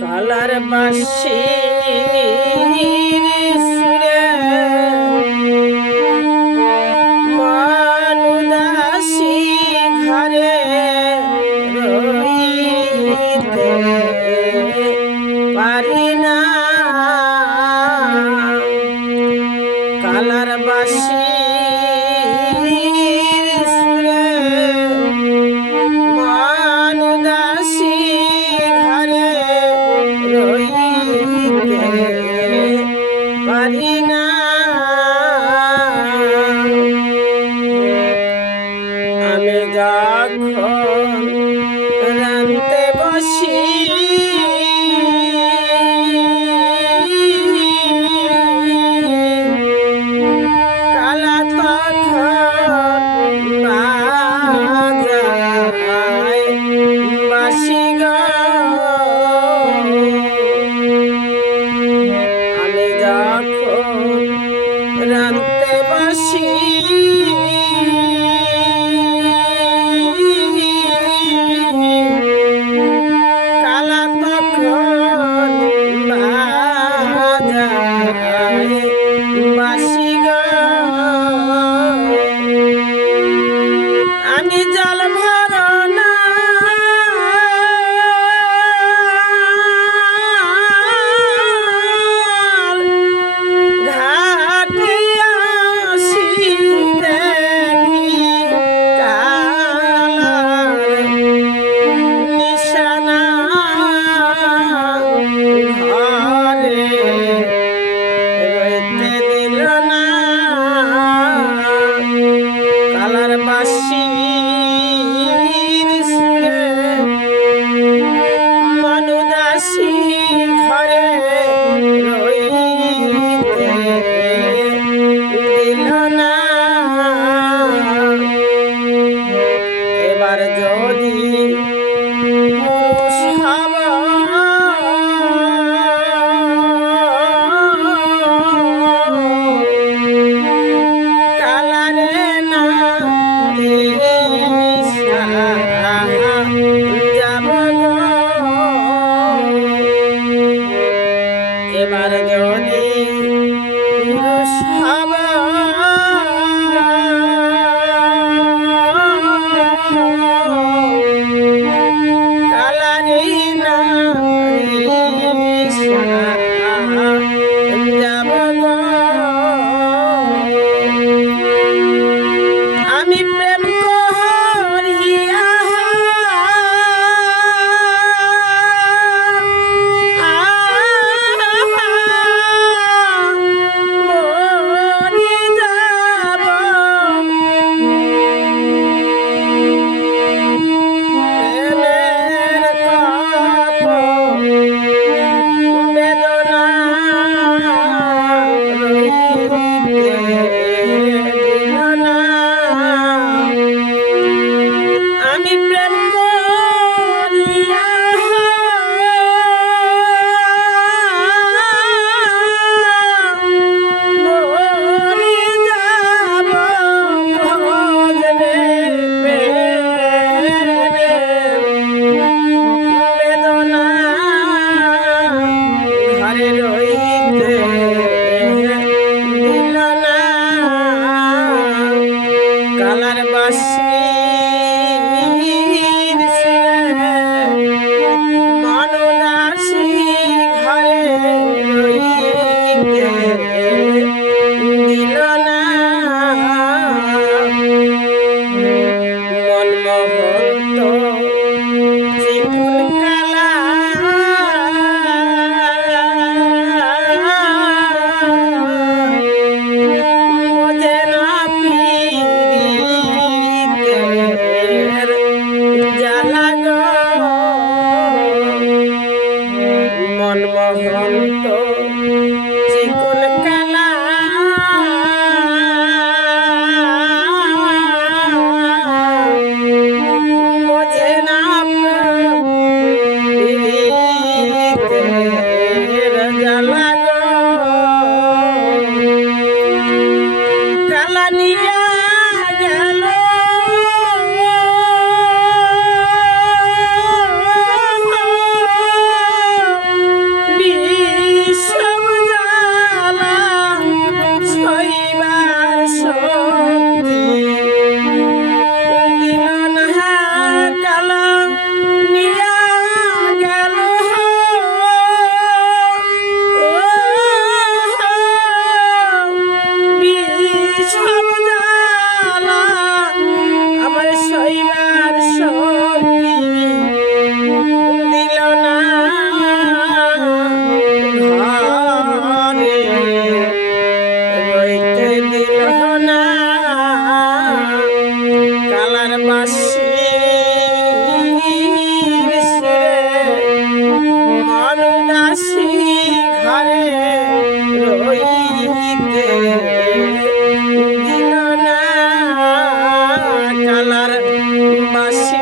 Colour বাঁশির সুরে মানুদাসী ঘরে রইতে পারি না। কালার বাঁশির সুরে মানুদাসী ঘরে রইতে পারি না। আমি যখন রাঁধতে বসি কালা তখন বাজায় বাঁশি গো। আমি যখন রাঁধতে বসি কালা তখন বাজায় বাঁশি গো। আমি জল ভরনা ঘাটে আসি দেখি কালার নিশানা ঘরে রইতে দিল না। কালার বাঁশির সুরে মানুদাসী ঘরে রইতে দিল না। এবার যদি পুরুষ হব কালারে না দিশা যাব গো। এবার যদি পুরুষ হব কালারে না দিশা যাব গো। আমি প্রেম করিয়া মরি যাব। প্রেমের কত বেদনা রইতে দিল না। আমি প্রেম করিয়া মরি যাব ভজনে প্রেমের বেদনা ঘরে রইতে দিল না। কালার বাঁশির সুরে মানুদাসী ঘরে রইতে দিল না। মনমোহন্ত চিকুন কালা বোঝে না পীড়িতে কালার বাসির সুরে মনুদাসী ঘরে রইতে দিল না কালার বাসি